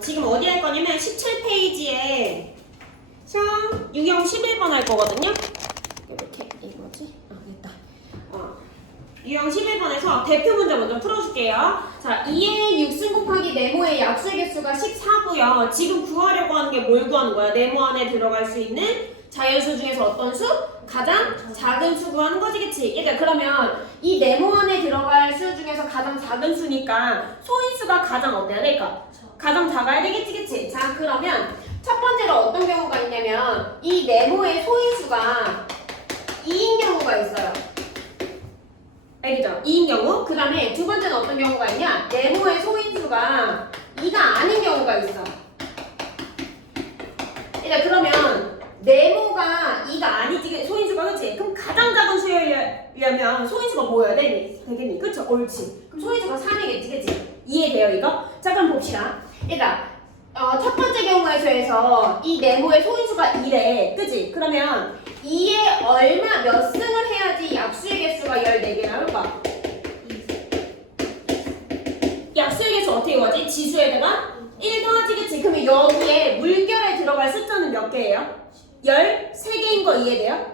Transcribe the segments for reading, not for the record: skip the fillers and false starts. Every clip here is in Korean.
지금 어디 할 거냐면 17페이지에 유형 11번 할 거거든요. 이렇게 이거지? 됐다. 유형 11번에서 대표 문제 먼저 풀어줄게요. 자, 2의 6승 곱하기 네모의 약수의 개수가 14고요. 지금 구하려고 하는 게 뭘 구하는 거야? 네모 안에 들어갈 수 있는 자연수 중에서 어떤 수? 가장 작은 수 구하는 거지, 그치? 그러니까 그러면 이 네모 안에 들어갈 수 중에서 가장 작은 수니까 소인수가 가장 어때야 될까? 가장 작아야 되겠지, 그치? 자, 그러면 첫 번째로 어떤 경우가 있냐면 이 네모의 소인수가 2인 경우가 있어요. 알겠죠? 2인 경우. 그 다음에 두 번째는 어떤 경우가 있냐? 네모의 소인수가 2가 아닌 경우가 있어. 그러니까 그러면 네모가 2가 아니지, 소인수가, 그치? 그럼 가장 작은 수여려면 소인수가 뭐여야 되겠니? 그쵸? 옳지. 그럼 소인수가 3이겠지, 그치? 이해돼요, 이거? 자, 그럼 봅시다. 일단 첫 번째 경우에서 이 네모의 소인수가 2래, 그치? 그러면 2에 얼마 몇 승을 해야지 약수의 개수가 14개 나올까? 약수의 개수 어떻게 구하지? 지수에다가 1 더하지, 그치? 그러면 여기에 물결에 들어갈 숫자는 몇 개예요? 13개인 거 이해돼요?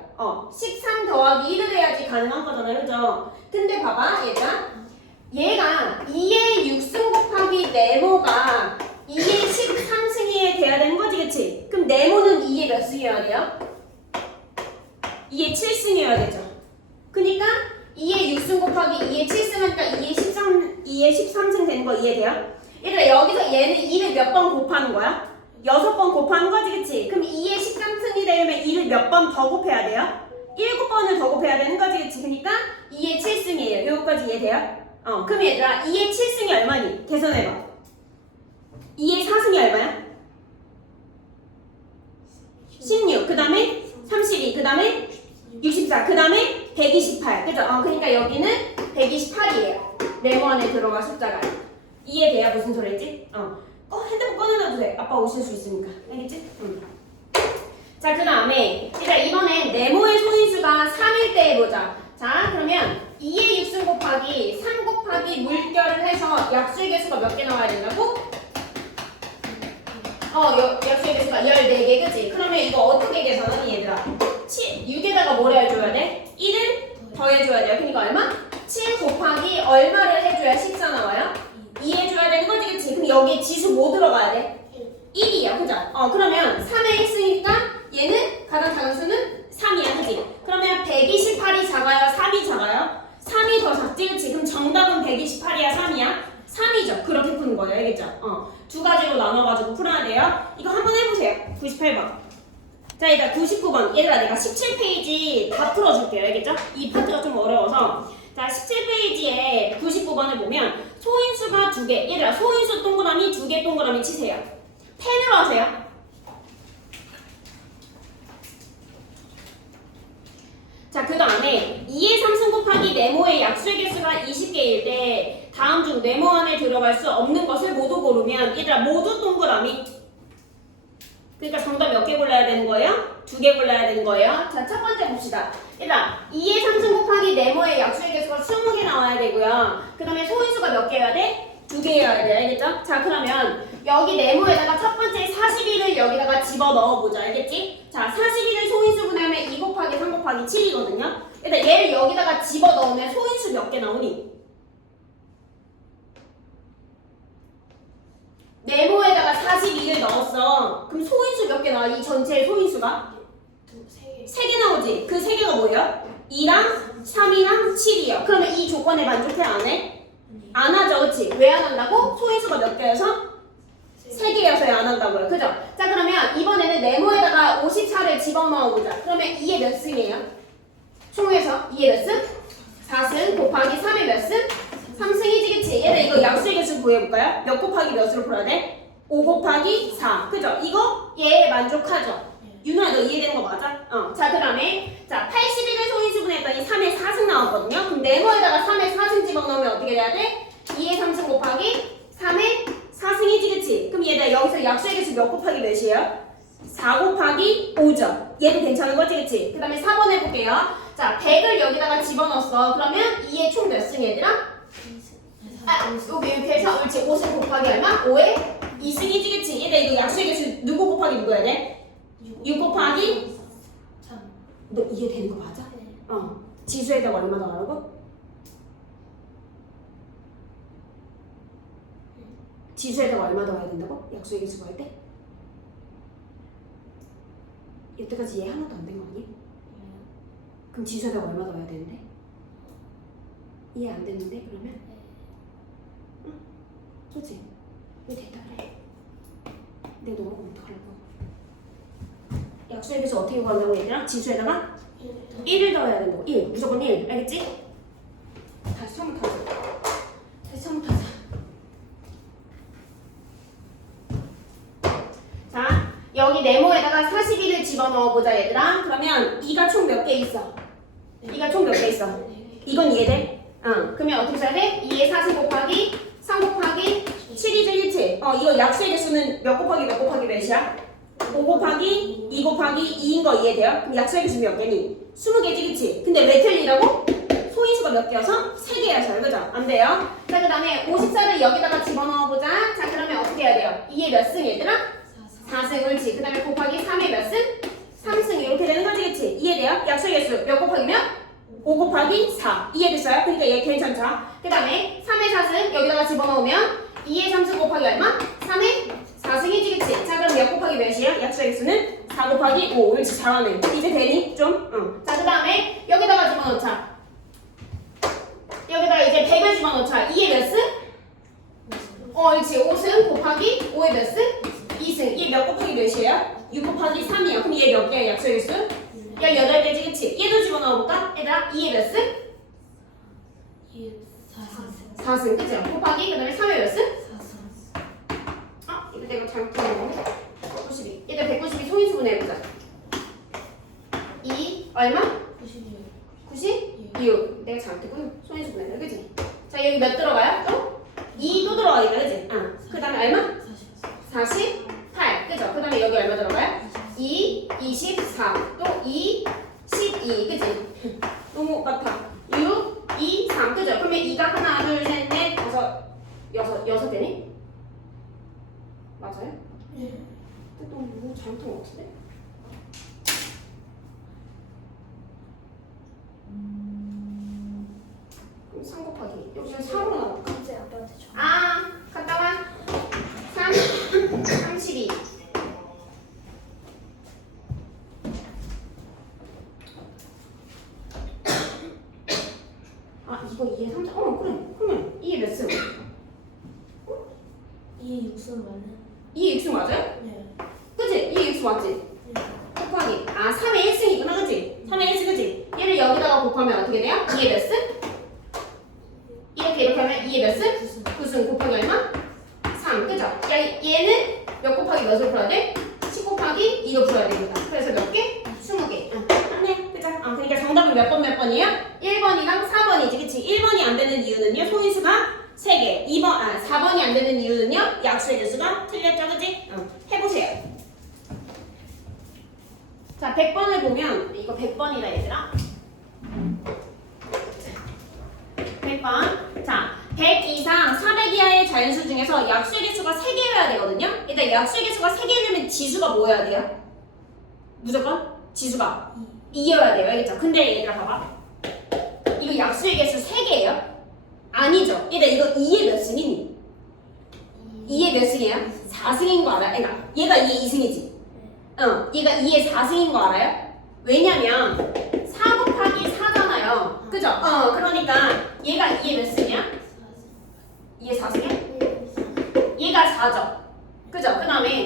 13 더하기 1을 해야지 가능한 거잖아요, 그죠? 근데 봐봐, 얘가 2의 6승 곱하기 네모가 2의 13승이 돼야 되는 거지, 그치? 그럼 네모는 2의 몇 승이어야 돼요? 2의 7승이어야 되죠. 그니까 2의 6승 곱하기 2의 7승 하니까 2의 13승 되는 거 이해돼요? 얘들아, 여기서 얘는 2를 몇 번 곱하는 거야? 6번 곱하는 거지, 그치? 그럼 2의 13승이 되려면 2를 몇 번 더 곱해야 돼요? 7번을 더 곱해야 되는 거지, 그치? 그니까 2의 7승이에요. 요거까지 이해돼요? 그럼 얘들아, 2의 7승이 얼마니? 계산해봐. 2의 4승이 얼마야? 16. 그 다음에 32. 그 다음에 64. 그 다음에 128. 그죠? 그러니까 여기는 128이에요. 네모 안에 들어갈 숫자가. 이해돼야 무슨 소리지? 핸드폰 꺼내놔도 돼. 아빠 오실 수 있으니까. 알겠지? 자, 그 다음에 일단 이번엔 네모의 소인수가 3일 때 해보자. 자, 그러면 2의 6승 곱하기 3 곱하기 물결을 해서 약수의 개수가 몇 개 나와야 된다고? 약수의 개수가 14개, 그치? 그러면 이거 어떻게 계산하니, 얘들아? 6에다가 뭘 해줘야 돼? 1을 더해줘야 돼요. 그러니까 얼마? 7 곱하기 얼마를 해줘야 14 나와요? 2 해줘야 되는 거지, 그치? 그럼 여기에 지수 뭐 들어가야 돼? 1이야, 그죠? 그러면 3의 1승이니까 얘는 가장 작은 수는 3이야, 그치? 그러면 128이 작아요? 3이 작아요? 3이 더 작지, 그치? 그럼 정답은 128이야, 3이야? 3이죠. 그렇게 푸는 거예요, 알겠죠? 두 가지로 나눠가지고 풀어야 돼요. 이거 한번 해보세요. 98번. 자, 얘들아 99번. 얘들아 내가 17페이지 다 풀어줄게요, 알겠죠? 이 파트가 좀 어려워서. 자, 17페이지에 99번을 보면 소인수가 2개. 얘들아 소인수 동그라미 2개 동그라미 치세요. 펜으로 하세요. 자, 그 다음에 2의 3승 곱하기 네모의 약수의 개수가 20개일 때 다음 중 네모 안에 들어갈 수 없는 것을 모두 고르면 얘들아 모두 동그라미. 그러니까 정답 몇 개 골라야 되는 거예요? 2개 골라야 되는 거예요. 자, 첫 번째 봅시다. 얘들아 2의 3승 곱하기 네모의 약수의 개수가 20개 나와야 되고요. 그 다음에 소인수가 몇 개여야 돼? 2개여야 돼. 알겠죠? 자, 그러면 여기 네모에다가 첫 번째 41을 여기다가 집어넣어보자. 알겠지? 자, 41을 소인수 분해하면 2 곱하기 3 곱하기 7이거든요. 일단 얘를 여기다가 집어넣으면 소인수 몇 개 나오니? 네모에다가 42를 넣었어. 그럼 소인수 몇 개 나와? 이 전체의 소인수가? 3개 나오지? 그 3개가 뭐예요? 2랑 3이랑 7이요. 그러면 이 조건에 만족해 안 해? 안 하죠, 그치? 왜 안 한다고? 소인수가 몇 개여서? 3개여서야 안 한다고요. 그죠? 자, 그러면 이번에는 네모에다가 54를 집어넣어보자. 그러면 2의 몇 승이에요? 총에서 2의 몇 승? 4승 곱하기 3의 몇 승? 3승이지, 그치? 얘들 이거 약수의 개수 구해볼까요? 몇 곱하기 몇으로 풀어야 돼? 5 곱하기 4. 그죠? 이거 얘 만족하죠? 윤호야, 너 이해되는 거 맞아? 자, 그 다음에 자 81을 소인수분 했더니 3의 4승 나왔거든요? 그럼 네모에다가 3의 4승 집어넣으면 어떻게 돼야 돼? 2의 3승 곱하기 3의 4승이지, 그치? 그럼 얘들아 여기서 약수의 개수 몇 곱하기 몇이에요? 4 곱하기 5죠? 얘도 괜찮은 거지, 그치? 그 다음에 4번 해볼게요. 자, 100을 여기다가 집어넣었어. 그러면 2의 총 몇 승, 얘들아? 여기 100, 옳지. 5승 곱하기 얼마? 5의 2승이지, 그치? 곱하기 누구 해야 돼? 6 곱하기 3. 너 이해되는 거 맞아? 네. 지수에다가 얼마 더하라고? 지수에다가 얼마 더해야 된다고? 약수의 개수 구할 때? 여태까지 얘 하나도 안 된 거 아니? 그럼 지수에다가 얼마 더해야 되는데? 이해 안 됐는데 그러면? 응? 그렇지? 왜 됐다 그래? 내가 너무 어떡하려고? 약수의 개수 어떻게 구한다고 얘들아? 지수에다가 1을 더해야 된다고. 1 무조건 1 알겠지? 다시 처음부터 하자. 다시 처음부터 하자. 자, 여기 네모에다가 41을 집어넣어보자 얘들아. 그러면 2가 총 몇 개 있어? 2가 총 몇 개 있어? 이건 이해돼? 그러면 어떻게 써야 돼? 2에 40 곱하기 3 곱하기 7이죠 1치. 이거 약수의 개수는 몇 곱하기 몇 곱하기 몇이야? 5 곱하기 2 곱하기 2인 거 이해돼요? 그럼 약수의 개수 몇 개니? 20개지 그치? 근데 왜 틀리라고? 소인수가 몇 개여서? 3개여서요 그죠? 안 돼요? 자 그 다음에 54를 여기다가 집어넣어보자. 자 그러면 어떻게 해야 돼요? 2에 몇 승 얘들아? 4승 옳지. 그 다음에 곱하기 3에 몇 승? 3승 이렇게 되는 거지 그치? 이해돼요? 약수의 개수 몇 곱하기 몇? 5 곱하기 4 이해됐어요? 그러니까 얘 괜찮죠? 그 다음에 3의 4승 여기다가 집어넣으면 2의 3승 곱하기 얼마? 3의 4승이지 그치? 자 그럼 몇 곱하기 몇이야? 약수의 개수는 4 곱하기 5 옳지 잘하네. 이제 되니? 좀? 자 그 다음에 여기다가 집어넣자. 여기다가 이제 100을 집어넣자. 2의 몇 승? 옳지 5승 곱하기 5의 몇 승? 2승. 얘 몇 곱하기 몇이에요? 6 곱하기 3이야. 그럼 얘 몇 개야 약수의 개수? 18개지 그치? 얘도 집어넣어볼까? 얘들아 2의 몇 승? 4승 그치? 곱하기 그 다음에 3의 몇 승? 이거 내가 잘못한 거 192 얘들 192 소인수분해해보자. 2 얼마? 96 내가 잘못했구나. 소인수분해를 그치? 자 여기 몇 들어가요? 또? 2 또 들어가니까 그치? 그 다음에 얼마? 48 그죠? 그 다음에 여기 얼마 들어가요? 2, 24 또 2, 12 그치? 너무 같아. 6, 2, 3 그죠? 그러면 2가 하나 둘 셋 넷 다섯 여섯 개니? 맞아요? 네. 근데 너무 뭐 잘못한 것 같은데? 그럼 3 곱하기 여기는 4로 나올까? 갑자기 아빠한테 줘. 갔다 와. 3, 32 이거 2에 3 그래 그러면 2에 몇 승? 2의 6승 맞네. 2에 6승 맞아요? 네. 그치? 2에 6승 맞지? 네. 곱하기 3의 1승이구나 그치? 3의 1승 그치? 얘를 여기다가 곱하면 어떻게 돼요? 2의 몇 승? 이렇게 하면 2의 몇 승? 9승 곱하기 얼마? 3 그죠? 얘는 몇 곱하기 몇을 풀어야 돼? 10 곱하기 2로 풀어야 됩니다. 그래서 몇 개? 20개. 네, 그죠? 그러니까 정답은 몇 번이에요? 1번이랑 4번이지, 그치? 1번이 안 되는 이유는요, 소인수가 3개. 4번이 안 되는 이유는요, 약수의 개수가 틀렸죠, 그치? 해보세요. 자, 100번을 보면, 이거 100번이다, 얘들아. 100번. 자, 100 이상 400 이하의 자연수 중에서 약수의 개수가 3개여야 되거든요? 일단 약수의 개수가 3개려면 지수가 뭐여야 돼요? 무조건? 지수가 2여야 돼요. 알겠죠? 근데 얘들아 봐봐. 이거 약수의 개수 3개예요? 아니죠. 얘들아 이거 2의 몇 승이니? 2의 몇 승이에요? 4승인 거 알아요? 그러니까 얘가 2의 2승이지? 얘가 2의 4승인 거 알아요? 왜냐면 4 곱하기 4잖아요. 그죠? 그러니까 얘가 2의 몇 승이야? 2의 4승이야? 얘가 4죠. 그죠? 그 다음에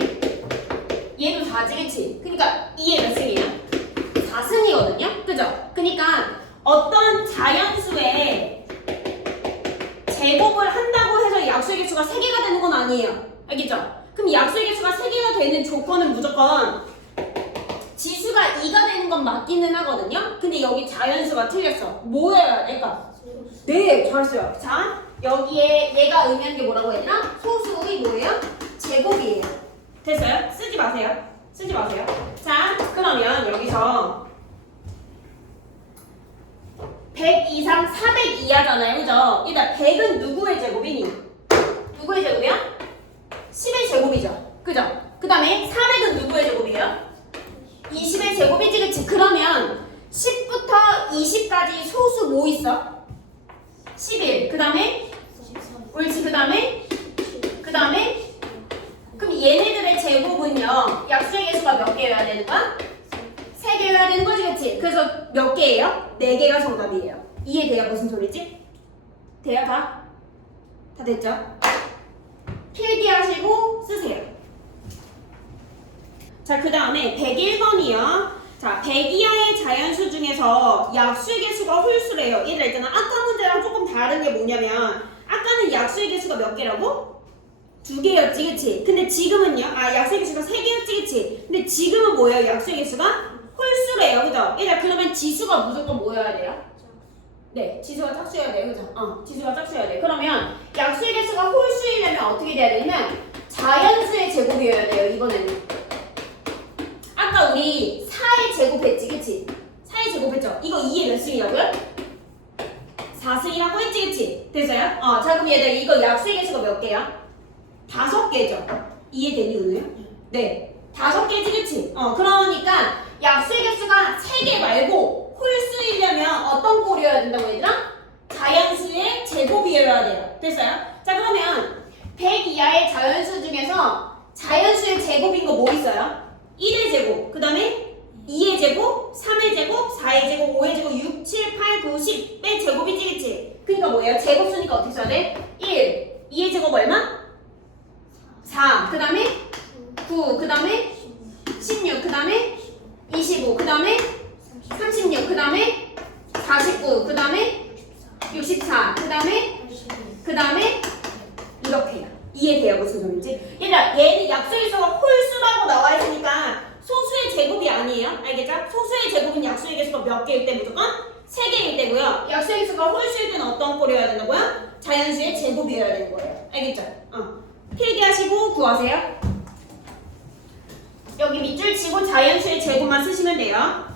얘도 4지, 그치? 그러니까 2의 몇 승이야? 4승이거든요? 그죠? 그러니까 어떤 자연수의 제곱을 한다고 해서 약수의 개수가 3개가 되는 건 아니에요. 알겠죠? 그럼 약수의 개수가 3개가 되는 조건은 무조건 지수가 2가 되는 건 맞기는 하거든요? 근데 여기 자연수가 틀렸어. 뭐여야 될까? 네, 잘했어요. 자, 여기에 얘가 의미하는 게 뭐라고 했나? 소수의 뭐예요? 제곱이에요. 됐어요? 쓰지 마세요. 쓰지 마세요. 자, 그러면 여기서 100 이상 400 이하잖아요. 그죠? 일단 100은 누구의 제곱이니? 누구의 제곱이야? 10의 제곱이죠. 그죠? 그 다음에 400은 누구의 제곱이에요? 20의 제곱이지, 그치? 그러면 10부터 20까지 소수 뭐 있어? 11. 그 다음에? 13 옳지. 그 다음에? 그 다음에? 그럼 얘네들의 제곱은요, 약수의 개수가 몇 개여야 되는 거야? 3개여야 되는 거지, 그치? 그래서 몇 개예요? 4개가 정답이에요. 이해돼요? 무슨 소리지? 돼요? 다? 다 됐죠? 필기하시고 쓰세요. 자, 그 다음에 101번이요. 자, 100 이하의 자연수 중에서 약수의 개수가 홀수래요. 얘들아, 있잖아. 아까 문제랑 조금 다른 게 뭐냐면, 아까는 약수의 개수가 몇 개라고? 2개였지, 그치? 근데 지금은요? 약수의 개수가 3개였지, 그치? 근데 지금은 뭐예요? 약수의 개수가 홀수래요, 그죠? 얘들아, 그러면 지수가 무조건 뭐여야 돼요? 네, 지수가 짝수여야 돼요, 그죠? 지수가 짝수여야 돼요. 그러면 약수의 개수가 홀수이려면 어떻게 돼야 되냐면, 자연수의 제곱이어야 돼요, 이번에는. 아까 우리 4의 제곱했지, 그치? 4의 제곱했죠? 이거 2의 몇 승이라고요? 4승이라고 했지, 그치? 됐어요? 자, 그럼 얘들 이거 약수의 개수가 몇 개야? 5개죠? 이해되니, 오늘? 네. 5개지, 그치? 그러니까 약수의 개수가 3개 말고 홀수이려면 어떤 꼴이어야 된다고 얘들아? 자연수의 제곱이어야 돼요. 됐어요? 자, 그러면 100 이하의 자연수 중에서 자연수의 제곱인 거 뭐 있어요? 1의 제곱, 그 다음에 2의 제곱, 3의 제곱, 4의 제곱, 5의 제곱, 6, 7, 8, 9, 10의 제곱이지, 그치? 그니까 뭐예요? 제곱수니까 어떻게 써야 돼? 1, 2의 제곱 얼마? 4, 그 다음에 9, 그 다음에 16, 그 다음에 25, 그 다음에 36, 그 다음에 49, 그 다음에 64, 그 다음에 이렇게. 이해돼요? 무슨 소리인지? 얘들아, 얘는 약수의 개수가 홀수라고 나와 있으니까 소수의 제곱이 아니에요? 알겠죠? 소수의 제곱은 약수의 개수가 몇 개일 때 무조건? 3개일 때고요. 약수의 개수가 홀수일 때는 어떤 꼴이어야 된다고요? 자연수의 제곱이어야 되는 거예요. 알겠죠? 필기하시고 구하세요. 여기 밑줄 치고 자연수의 제곱만 쓰시면 돼요.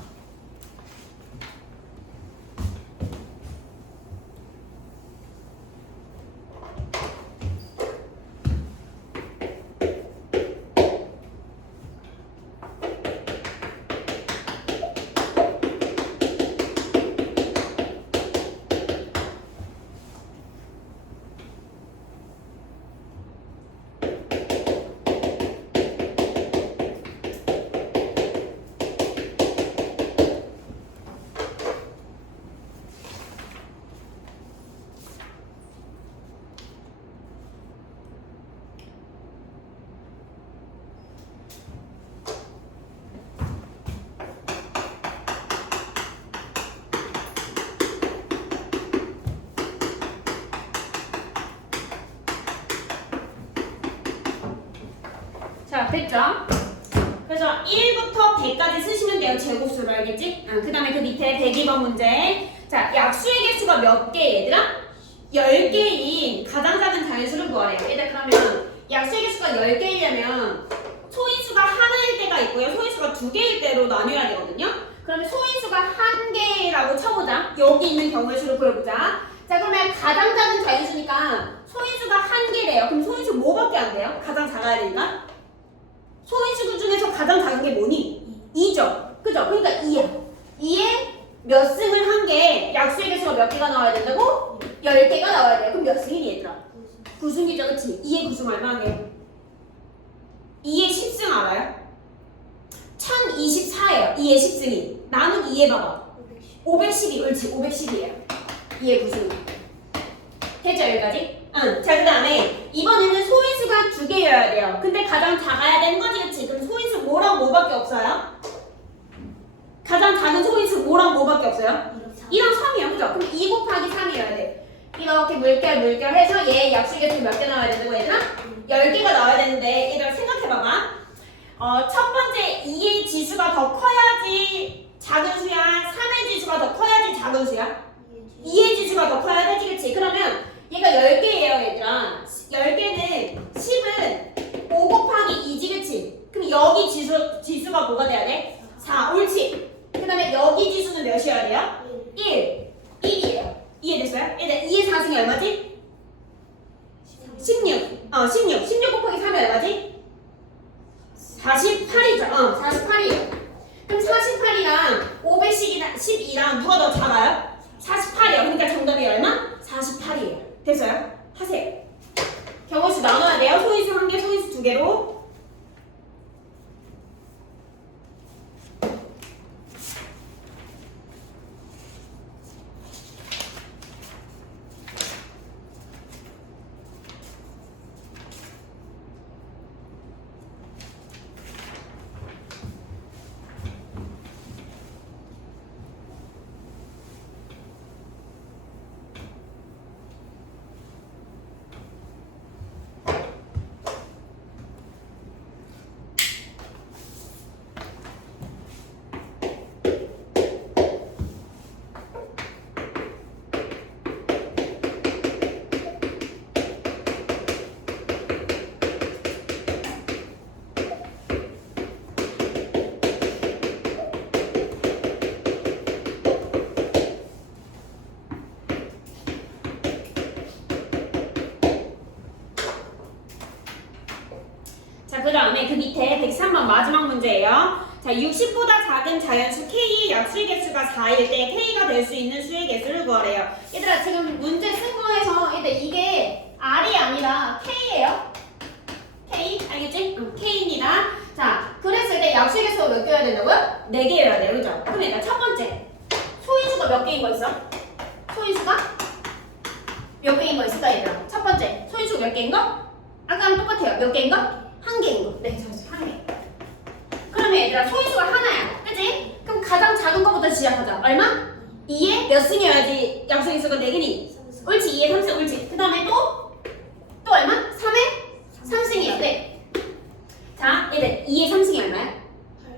자, 됐죠? 그래서 1부터 100까지 쓰시면 돼요. 제곱수로, 알겠지? 그 다음에 그 밑에 102번 문제. 자, 약수의 개수가 몇 개, 얘들아? 10개인 가장 작은 자연수를 구하래요. 얘들 그러면 약수의 개수가 10개이려면 소인수가 하나일 때가 있고요. 소인수가 2개일 때로 나뉘어야 되거든요. 그러면 소인수가 1개라고 쳐보자. 여기 있는 경우의 수를 구해보자. 자, 그러면 가장 작은 자연수니까 소인수가 1개래요. 그럼 소인수 뭐밖에 안 돼요? 가장 작아야 되니까? 소인수 중에서 가장 작은 게 뭐니? 2죠. 그죠? 그러니까 2야. 2에 몇 승을 한 게 약수의 개수가 몇 개가 나와야 된다고? 10개가 나와야 돼요. 그럼 몇 승이니 얘들아? 9승이죠. 그치? 2의 9승 얼마게요? 2의 10승 알아요? 1024예요. 2의 10승이. 나누기 2에 봐봐. 512. 옳지. 510이에요. 2의 9승. 됐죠? 여기까지? 응. 자, 그 다음에 이번에는 소인수가 2개여야 돼요. 근데 가장 작아야 되는 거지, 그치? 그럼 소인수 뭐랑 뭐밖에 없어요? 가장 작은 소인수 뭐랑 뭐밖에 없어요? 2랑 3이요, 그죠? 그럼 2 곱하기 3이어야 돼. 이렇게 물결해서 얘 약수의 개수 몇 개 나와야 된다고 얘들아? 10개가 나와야 되는데 얘들아 생각해봐봐. 첫 번째 2의 지수가 더 커야지 작은 수야? 3의 지수가 더 커야지 작은 수야? 2의 지수가 더 커야 되지, 그치? 그러면 얘가 10개예요, 얘들아. 10개는 10은 5 곱하기 2지, 그치? 그럼 여기 지수가 뭐가 돼야 돼? 4, 옳지? 그 다음에 여기 지수는 몇이어야 돼요? 1, 1이에요. 이해됐어요? 얘들 2의 4승이 얼마지? 16. 16 곱하기 3이 얼마지? 48이죠. 48이에요. 그럼 48이랑 512랑 누가 더 작아요? 48이요. 그러니까 정답이 얼마? 48이에요. 됐어요? 하세요. 경우수 나눠야 돼요. 소인수 1개, 소인수 2개로. 그 다음에 그 밑에 103번 마지막 문제예요. 자, 60보다 작은 자연수 K의 약수의 개수가 4일 때 K가 될 수 있는 수의 개수를 구하래요. 얘들아, 지금 문제 쓴 거에서 얘들 이게 R이 아니라 K예요. K, 알겠지? K입니다. 자, 그랬을 때 약수의 개수가 몇 개여야 된다고요? 4개여야 돼요. 그죠? 그럼 일단 첫 번째, 소인수가 몇 개인 거 있어? 소인수가 몇 개인 거 있을까, 얘들아? 첫 번째, 소인수가 몇 개인 거? 아까랑 똑같아요. 몇 개인 거? 1개인 거. 네, 잠시만. 1개. 그러면 얘들아, 소인수가 하나야. 그치? 그럼 가장 작은 거부터 시작하자. 얼마? 2에 몇 승이어야지 약수인수가 4개니? 옳지. 2에 3승. 옳지. 그 다음에 또 얼마? 3에 3승이요. 네. 자, 얘들 2에 3승이 얼마야?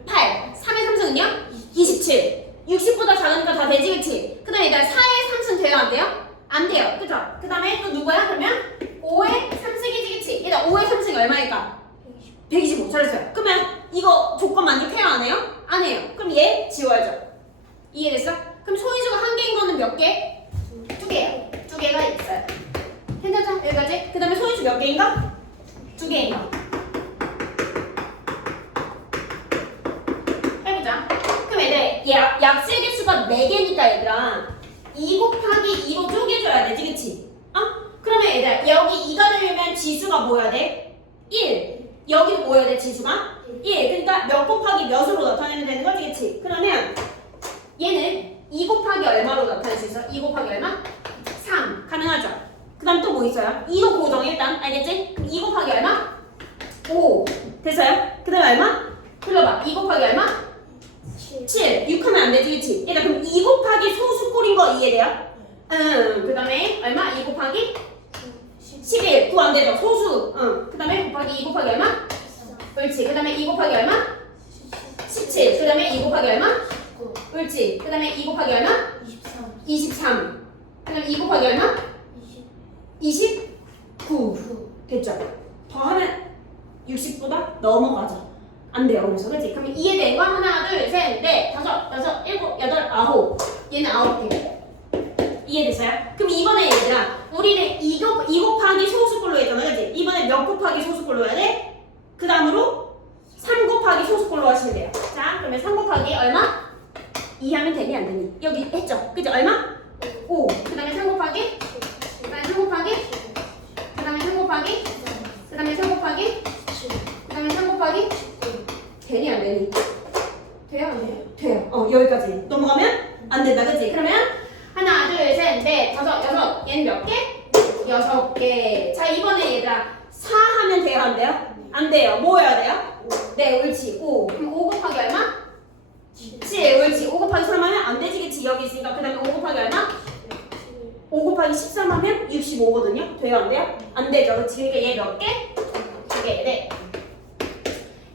8. 3에 3승은요? 27. 60보다 작으니까 다 되지, 그치? 그 다음에 얘들아, 4에 3승 돼요? 안 돼요? 안 돼요. 그쵸? 그 다음에 또 누구야? 그러면 5에 3승이지, 그치? 얘들아, 5에 3승이 얼마일까? 125. 잘했어요. 그러면 이거 조건 만족해요? 안 해요? 안 해요. 그럼 얘 지워야죠. 이해됐어? 그럼 소인수가 1개인 거는 몇 개? 2개예요. 2개가 있어요. 괜찮죠? 여기까지? 그 다음에 소인수 몇 개인가? 2개인 거. 해보자. 그럼 얘들 약수의 개수가 4개니까 얘들아 2 곱하기 2로 쪼개줘야 되지, 그치? 그러면 얘들 여기 2가 되려면 지수가 뭐여야 돼? 1. 여기도 뭐여야 돼, 지수가? 1. 그러니까 몇 곱하기 몇으로 나타내면 되는 거지, 그치? 그러면 얘는 2 곱하기 얼마로 나타낼 수 있어? 2 곱하기 얼마? 3. 가능하죠? 그 다음 또 뭐 있어요? 2도 고정 일단, 알겠지? 그럼 2 곱하기 얼마? 5. 됐어요? 그 다음에 얼마? 불러봐. 2 곱하기 얼마? 7. 6 하면 안 되지, 그치? 얘가 그럼 2 곱하기 소수꼴인 거 이해돼요? 그 다음에 얼마? 2 곱하기 11. 9 안 되죠? 소수. 그 다음에 곱하기 2 곱하기 얼마? 옳지. 그 다음에 2 곱하기 얼마? 17. 그 다음에 2 곱하기 얼마? 옳지. 그 다음에 2 곱하기 얼마? 23. 그 다음에 2 곱하기 얼마? 29. 됐죠? 더하면 60보다 넘어가죠. 안 돼요. 그래서 그렇지? 그러면 이해된 거 하나, 둘, 셋, 넷, 다섯, 여섯, 일곱, 여덟, 아홉. 얘는 9개. 이해됐어요? 그럼 이번에 얘들아, 우리는 2 곱하기 소수꼴로 했잖아, 그치? 이번에 몇 곱하기 소수꼴로 해야 돼? 그 다음으로 3 곱하기 소수꼴로 하시면 돼요. 자, 그러면 3 곱하기 얼마? 2 하면 되니 안 되니? 여기 했죠? 그치? 얼마? 5. 그 다음에 3 곱하기? 그 다음에 3 곱하기? 그 다음에 3 곱하기? 그 다음에 3 곱하기? 그 다음에 3 곱하기? 되니 안 되니? 돼요? 안 돼요? 돼요. 여기까지. 넘어가면 안 된다, 그치? 그러면 하나, 둘, 셋, 넷, 다섯, 여섯. 얘는 몇 개? 6개. 자, 이번에 얘들아 4 하면 돼요? 안 돼요? 안 돼요. 뭐 해야 돼요? 네, 옳지. 5. 그럼 5 곱하기 얼마? 7. 옳지. 5 곱하기 3 하면 안 되지, 그치? 여기 있으니까. 그 다음에 5 곱하기 얼마? 5 곱하기 13 하면 65거든요? 돼요? 안 돼요? 안 되죠. 그치? 그러니까 얘 몇 개? 2개. 네.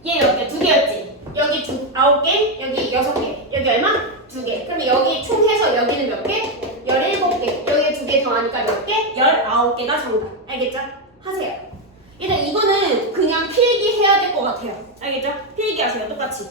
얘 몇 개? 2개였지? 여기 9개, 여기 6개. 여기 얼마? 2개. 그러면 여기 총 해서 여기는 몇 개? 17개. 여기에 2개 더하니까 몇 개? 19개가 정답. 알겠죠? 하세요. 일단 이거는 그냥 필기 해야 될 것 같아요. 알겠죠? 필기 하세요. 똑같이.